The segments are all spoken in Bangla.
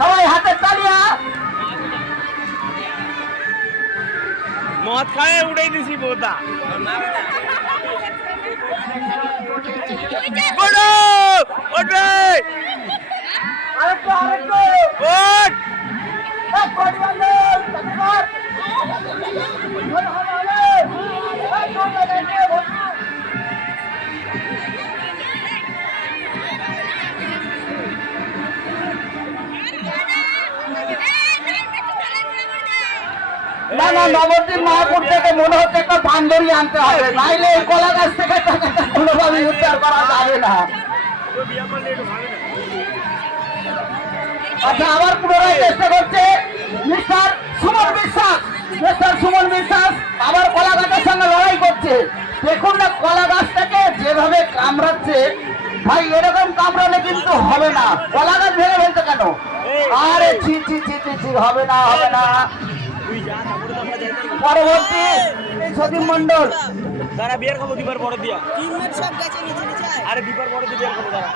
সবাই হাতের তালিয়া। মদ খায় উড়াই দিছি বোতা। উঠবে আরেকটু আরেকটু ওঠ। কোটি বান্ধব চাকর না না নবদ্বীপ মায়াপুর থেকে মনে হচ্ছে একটা বান্দরই আনতে হবে, নাইলে এই কলা গাছ থেকে টাকাটা কোনোভাবে উদ্ধার করা যাবে না। আচ্ছা আবার পুনরায় চেষ্টা করছে মিস্টার সুমন বিশ্বাস। মিস্টার সুমন বিশ্বাস আবার কলা গাছের সঙ্গে লড়াই করছে। দেখুন না কলা গাছটাকে যেভাবে কামড়াচ্ছে, ভাই এরকম কামড়ালে কিন্তু হবে না। কলা গাছ ভেঙে ফেলছে কেন? আরে ছি ছি ছি ছি ছি, হবে না হবে না। পরবর্তী সদীপ মন্ডল। তারা বিয়ার খাবো দিবার বড় দিয়া। আরে দিবার বড় দিয়ে বিয়ার খাবো তারা।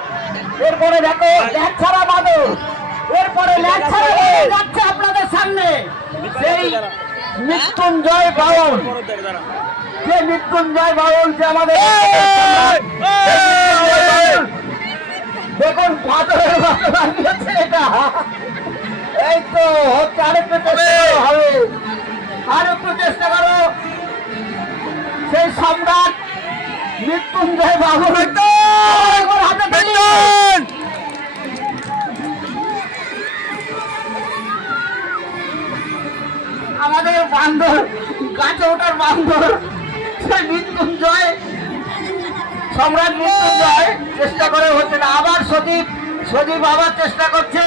এরপরে দেখো ল্যাচ ছাড়া বাদল। এরপরে ল্যাচ ছাড়া বাদল যাচ্ছে আপনাদের সামনে সেই মৃত্যুঞ্জয় বাউল। যে মৃত্যুঞ্জয় বাউল যে আমাদের দেখুন পাথরের মতো বানিয়েছে এটা। এই তো হচ্ছে, আরেকটু চেষ্টা করো হবে, আরেকটু চেষ্টা করো। সেই সম্রাট মৃত্যুঞ্জয় বাবুর হাতে তালি। আমাদের বান্দর গাছে ওঠার বান্দর সেই মৃত্যুঞ্জয় সম্রাট মৃত্যুঞ্জয় চেষ্টা করে হচ্ছে না। আবার সদীপ আবার চেষ্টা করছে,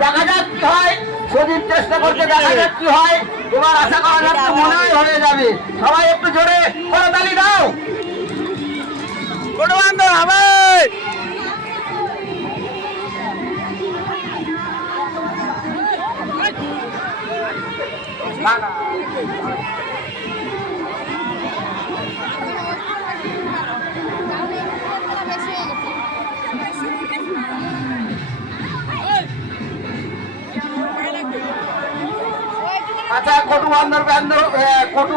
দেখা যাক কি হয়। সদীপ চেষ্টা করছে, দেখা যাক কি হয়। এবার আশা করা যাচ্ছে মনে হয় হয়ে যাবে। সবাই একটু জোরে করতালি দাও। কোন বান্ধব হবে না না আচ্ছা কটু বান্ধব কটু